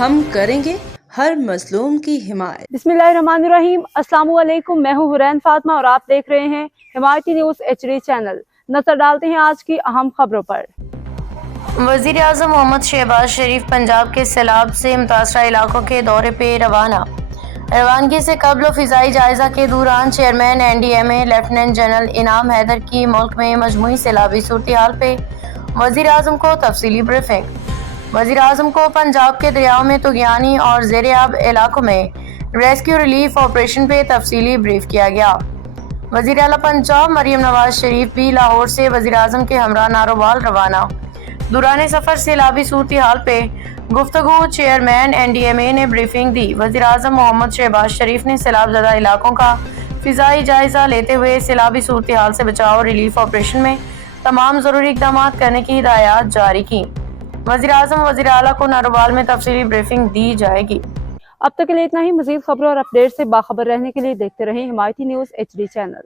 ہم کریں گے ہر مظلوم کی حمایت۔ बिस्मिल्लाहिर्रहमानिर्रहीम। अस्सलाम वालेकुम। मैं हूँ हुरैन फातिमा और आप देख रहे हैं हिमायती न्यूज़ HD चैनल। नजर डालते हैं आज की अहम खबरों पर। वज़ीर आज़म मोहम्मद शहबाज शरीफ पंजाब के सैलाब से मुतासरा इलाकों के दौरे पे रवाना। रवानगी से कबल फ़िज़ाई जायज़ा के दौरान चेयरमैन NDMA लेफ्टिनेंट जनरल इनाम हैदर की मुल्क में मजमूई सैलाबी सूरत हाल पे वज़ीर आज़म को तफसीली ब्रीफिंग। वज़ीर आज़म को पंजाब के दरियाओं में तुग़यानी और ज़ेर-ए-आब इलाकों में रेस्क्यू रिलीफ ऑपरेशन पे तफसीली ब्रीफ किया गया। वज़ीर आला पंजाब मरियम नवाज शरीफ भी लाहौर से वज़ीर आज़म के हमरा नारोवाल रवाना। दौरान सफ़र सैलाबी सूरत हाल पे गुफ्तगू चेयरमैन NDMA ने ब्रीफिंग दी। वज़ीर आज़म मोहम्मद शहबाज शरीफ ने सैलाब ज़दा इलाकों का फ़िज़ाई जायज़ा लेते हुए सैलाबी सूरत हाल से बचाव और रिलीफ ऑपरेशन में तमाम ज़रूरी इक़दामात करने की हिदायत जारी की। वज़ीर आज़म वज़ीर आला को नारोवाल में तफसीली ब्रीफिंग दी जाएगी। अब तक के लिए इतना ही। मज़ीद खबरों और अपडेट से बाखबर रहने के लिए देखते रहें हिमायती न्यूज़ HD चैनल।